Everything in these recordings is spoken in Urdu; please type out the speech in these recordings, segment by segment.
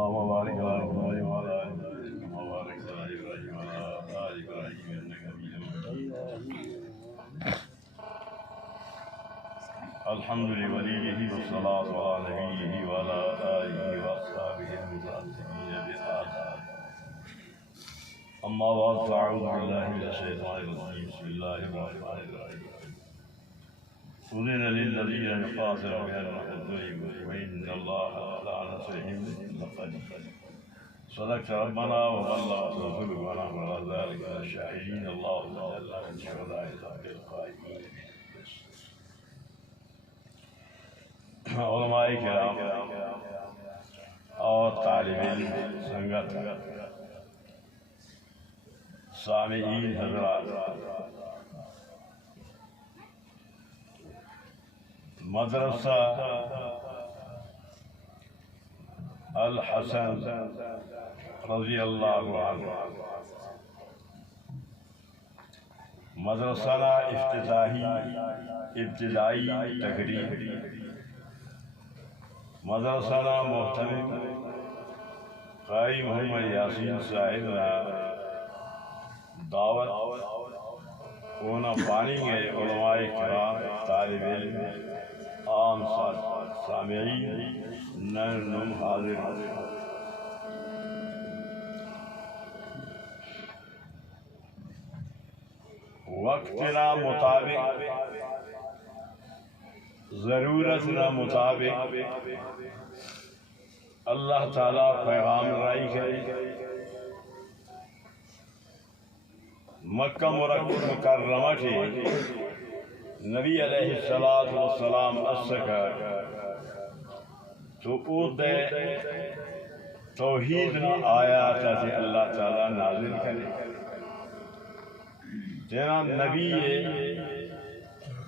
اللهم بارك على ابراهيم وعلى ال ابراهيم كما باركت على ابراهيم وعلى ال ابراهيم انك حميد مجيد. الحمد لوليه والصلاة على نبيه وعلى آله وأصحابه المتعلقين بالآثار. أما بعد فأعوذ بالله من الشيطان الرجيم. بسم الله الرحمن الرحيم. أذن للذين يقاتلون بأنهم وإن الله على نصرهم لقدير. صدقت ربنا وبلغ رسوله ونحن على ذلك من الشاهدين. اللهم اجعلنا من شهداء الحق القائمين. علماء کرام اور طالب علم سنگت سامعین حضرات، مدرسہ الحسن رضی اللہ عنہ مدرسہ ابتدائی تقریب مدرسہ محترم قاری محمد یاسین صاحب دعوت ہونا پانی گئے علماء کرام، طالب علم، عام سامعین، نم حاضر. وقتنا مطابق، ضرورتنا مطابق اللہ تعالیٰ پیغام رائی کرے. مکہ مکرمہ کے نبی علیہ السلام اسکا تو دے توحید آیات سے اللہ تعالیٰ نازل کرے. تیرا نبی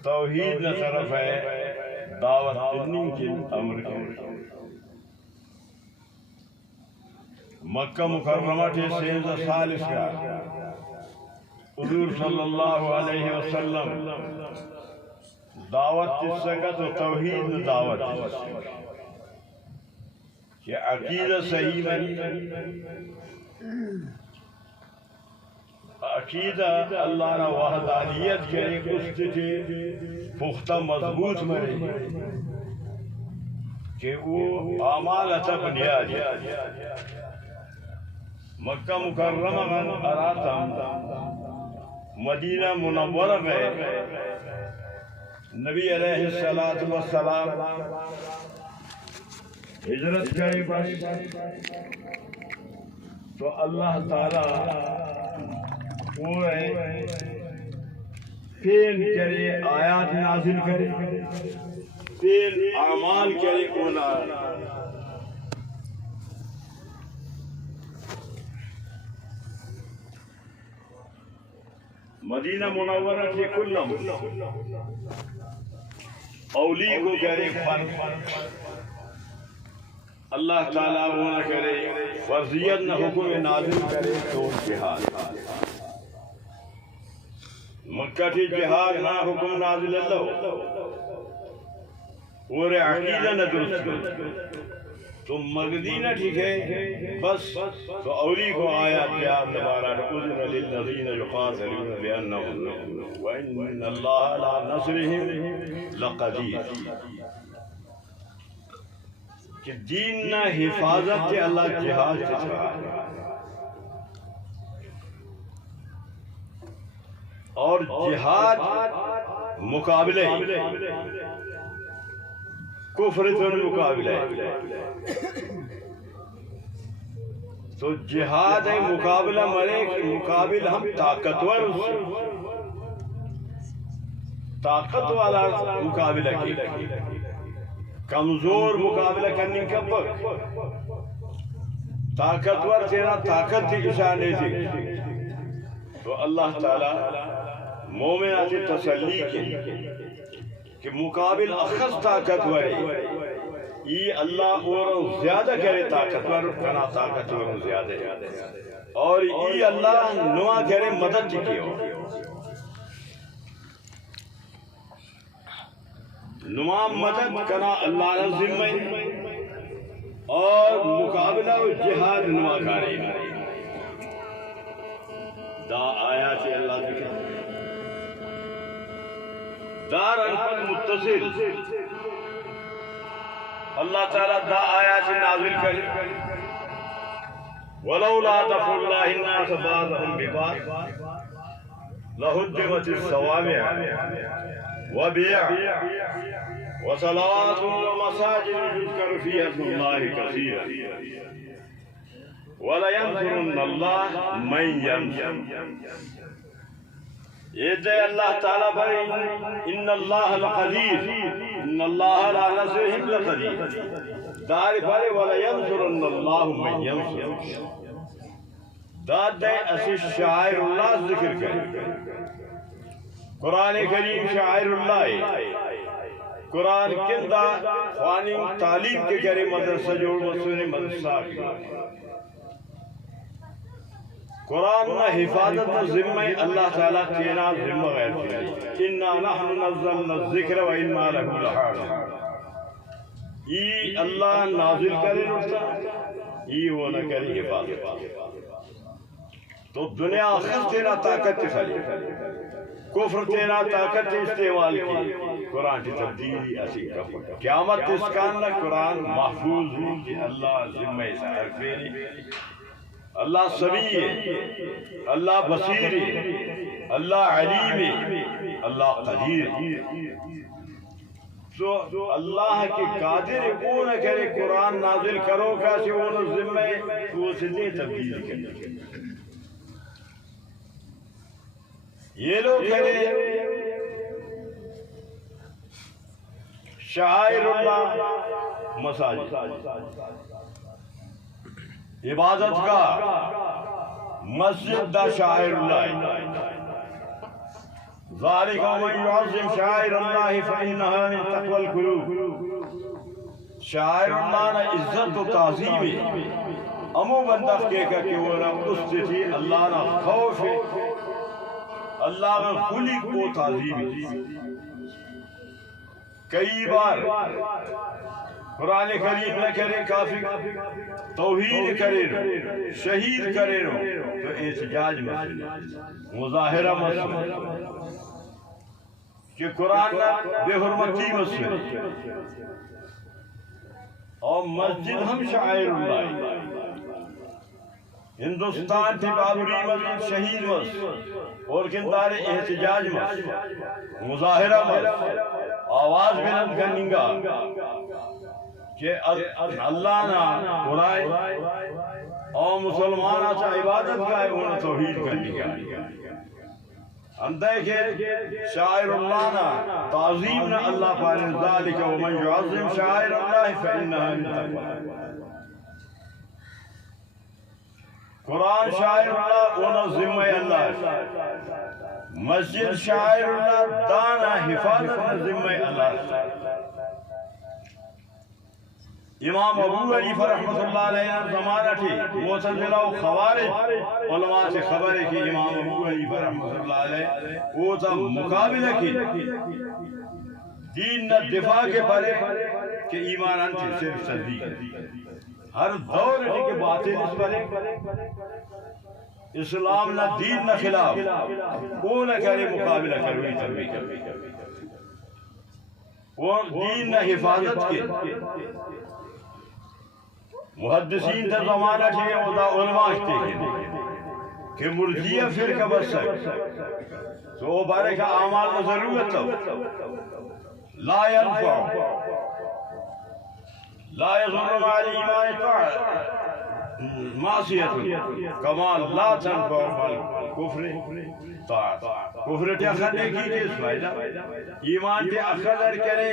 توحید نہ طرف ہے دعوت دینی کے امر کرے. مکہ مکرمہ کے 13 سال اس کا حضور صلی اللہ علیہ وسلم دعوت جس کا تو توحید دعوت کہ عقیدہ صحیح بنی، عقیدہ اللہ نے وحدانیت کرے اس سے پختہ مضبوط مرے کہ وہ اعمال اتا بنیاد. مکہ مکرمہ من اراتم مدینہ منورہ میں نبی علیہ السلام ہجرت کرے بس تو اللہ تعالیٰ پورے تین کرے آیات نازل کرے، تین اعمال کرے اونا. مدینہ منورہ کے کلم اولی کو کرے فرض، اللہ تعالیٰ وہ نہ کرے فرضیت نہ حکم نازل کرے تو جہاد. مکہ کی جہاد نہ حکم نازل اللہ پورے عقیدہ نہ درست تو مدینہ ٹھیک ہے بس تو اولی کو آیا کیا دوبارہ اذن للذین یقاتلون بانہم وان اللہ علی نصرہم لقدیر کہ دین نہ حفاظت سے اللہ جہاد سے چھڑا اور جہاد مقابلے کفر تو مقابلہ تو جہاد ہے مقابلہ مرے مقابل ہم طاقتور طاقت والا مقابلہ کی کمزور مقابلہ کرنے کا وقت طاقتور تیرا طاقت کی اشارے تھی تو اللہ تعالیٰ مومنہ سے تسلی کی کہ مقابل اخذ طاقتور یہ اللہ اور زیادہ کرے طاقتور کنا طاقتور زیادہ اور یہ اللہ نوا کرے مدد کی ہو نوا مدد کنا اللہ ذمہ اور مقابل مقابلہ و جہاد نما کاری دا آیات اللہ ذکر دار انفل متصل اللہ تعالیٰ دا آیات نازل کرے ولولا دفع اللہ الناس بعضهم ببعض لهدمت الصوامع وبيع وصلوات ومساجد يذكر فيها اسم الله كثيرا ولينصرن الله من ينصر یہ دے اللہ تعالیٰ بھائی ان اللہ لقدیر ان اللہ لا نصرهم لقدیر دار بھائی ولینصرن اللہ من ينصر داد دے اسی شاعر اللہ ذکر کریں قرآن کریم شاعر اللہ قرآن کندہ خوانی تعلیم کے کرے مدرسہ جوڑ مسئلہ مدرسہ قرآن نہ حفاظت ذمہ اللہ تعالیٰ تینا ذمہ غیر تینا اِنَّا نَحْنُ نَزَّلْنَا الذِّكْرَ وَإِنَّا لَهُ لَحَافِظُونَ ای اللہ نازل کرے نوٹا ای وہ نہ کرے حفاظت تو دنیا آخر تینا طاقت خلی کفر تینا طاقت استعمال کی قرآن کی تبدیلی ایسی کفر قیامت اس کان نہ قرآن محفوظ ہوں کہ اللہ ذمہ سہر فیلی اللہ سمیع ہے اللہ بصیر ہے اللہ علیم ہے اللہ قدیر ہے تو اللہ کے قادر وہ نہ کرے قرآن نازل کرو کیسے وہ نہ ذمہ وہ سدے تبدیل کرنے یہ لوگ کرے شاعر اللہ مساجد عبادت کا مسجد دا شاعر اللہ ذالک ومن یعظم شاعر اللہ فإنہا من تقوی القلوب شاعر اللہ نے عزت و تعظیم ہے امو بندہ کے کہ وہ نہ اس تھی اللہ نہ خوف ہے اللہ نے کھلی کو تعظیم ہے کئی بار قرآن کریم نہ کرے کافی توہین کرے رو شہید کرے رو تو احتجاج مسئلہ مظاہرہ مسئلہ کہ قرآن بے حرمتی مسئلہ اور مسجد ہم شاعر اللہ ہندوستان تھی بابری مسجد شہید مسجد اور کندار احتجاج مسجد مظاہرہ مسجد آواز بلند کرنے گا کہ اللہ نہ قرآن اور مسلمان آچا عبادت کا ہے انہوں نے توحید کرنے گا ہم دیکھیں شاعر اللہ نہ تعظیم نہ اللہ پانے ذالک ومن یعظم شاعر اللہ فإنہا من تقوی قرآن شاعر اللہ انہوں ذمہ اللہ مسجد شاعر اللہ دانا حفاظت ذمہ اللہ امام ابو حنیفہ رحمۃ اللہ علیہ زمانہ تھی معتزلہ و خوارج علماء سے خبر ہے کہ امام ابو حنیفہ رحمۃ اللہ علیہ وہ تھا مقابلہ کی دین نہ دفاع کے پرے کہ ایمان انتی صرف صدیق ہر دور کے باطل اس پرے اسلام نہ دین نہ خلاف وہ نہ کرے مقابلہ کروی تربی وہ دین نہ حفاظت کے محدثین تا زمانہ چھے اودا علماء چھتے ہیں کہ مرجیہ فرقہ بس ہے تو وہ بارے کا اعمال میں ضرورت ہے لا ينفع لا يضر مع الإيمان معصیت کمال لا تنفع مع الكفر طاعت کفر تے اخذے کی کس فائدہ ایمان تے اخذر کرے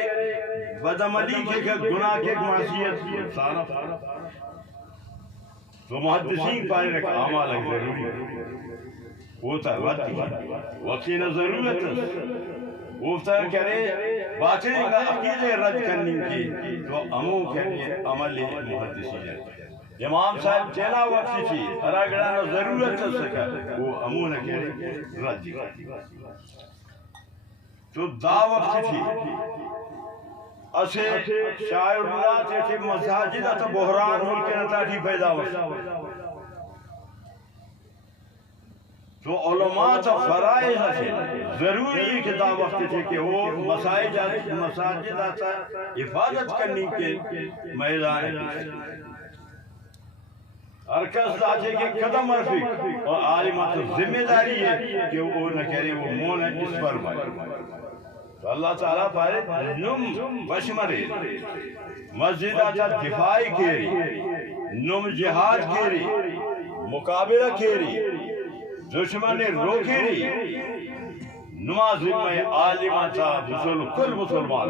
بدعملی کے گناہ کے معصیت انسان تو محدثین پائے رکھ اعمال ضروری ہوتا ہے وقتی نہ ضرورت ہے وہ کرے باتیں عقیدے رد کرنے کی تو امو کرنے عمل محدثین امام صاحب چلا وقت تھی اراگڑانا ضرورت سکا وہ امو نہ کرے رد تو دا وقت تھی اسے شاعر اللہ تے مساجد تا بحران ملک نتاجی پیدا ہو تو علماء تا فرائض ہے ضروری کہ دا وقت تھے کہ وہ مساجد تا حفاظت کرنے کے میدان ہر کس لاجے کے قدم رفی اور عالمات ذمہ داری ہے کہ وہ نہ کرے وہ مون ہے اس پر بھائی تو اللہ تعالیٰ پارے نم بشمرے مسجد آجا دفاعی کیری نم جہاد کیری مقابلہ کیری دشمن روکیری نماز میں عالمان تا کل مسلمان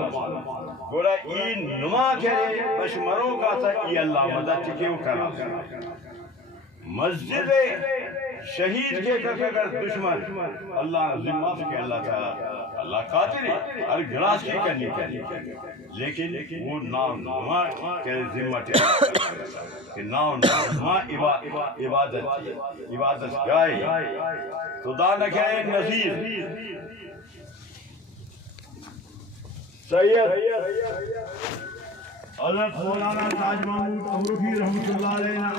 گوڑا این نما کرے بشمروں کا تا ای اللہ مدد چکے وہ کرا مسجد شہید کے اگر دشمن اللہ ذمہ کے اللہ تعالیٰ اللہ قادر ہے ہر گراس کی کرنی لیکن وہ نام نما کے ذمہ کہ نام نما عبادت گائے تو دانا کیا ایک نظیر سید حضرت مولانا تاج محمود امروہی رحمۃ اللہ علیہ